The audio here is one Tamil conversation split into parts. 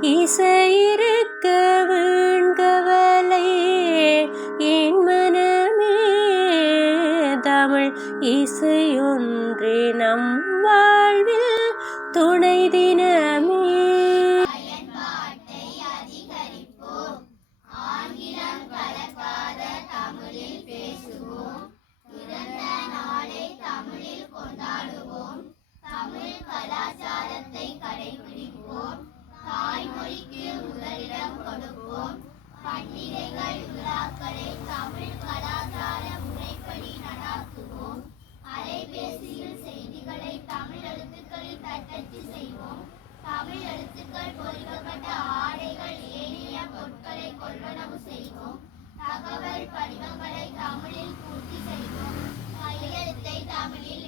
இசை இருக்க வீண்கவலை என் மனமே. தமிழ் இசையொன்றே நம் வாழ்வில் துணை தினமே. கலாச்சாரத்தை பண்டிகைகள் விழாக்களை தமிழ் கலாச்சார முறைப்படி நடாத்துவோம். அலைபேசியில் செய்திகளை தமிழ் எழுத்துக்களில் தட்டச்சு செய்வோம். தமிழ் எழுத்துக்கள் பொறிக்கப்பட்ட ஆடைகள் ஏனைய பொருட்களை கொள்வனவு செய்வோம். தகவல் படிவங்களை தமிழில் பூர்த்தி செய்வோம். கையெழுத்தை தமிழில்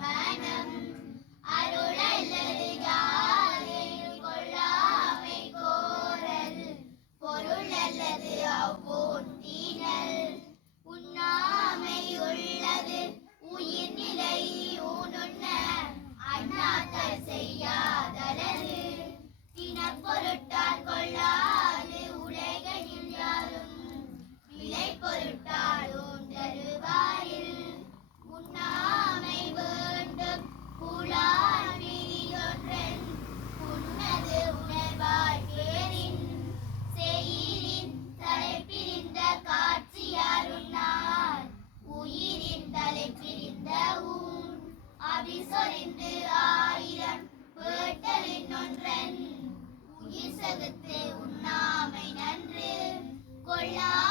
மனம். அருளல்லது யாரேனும் கொள்ளாமை கோரல். பொருள் அல்லது உண்ணாமை உள்ளது உயிர் நிலை ஊனுண்ண. செய்யாதலது தினப்பொருட் Allah.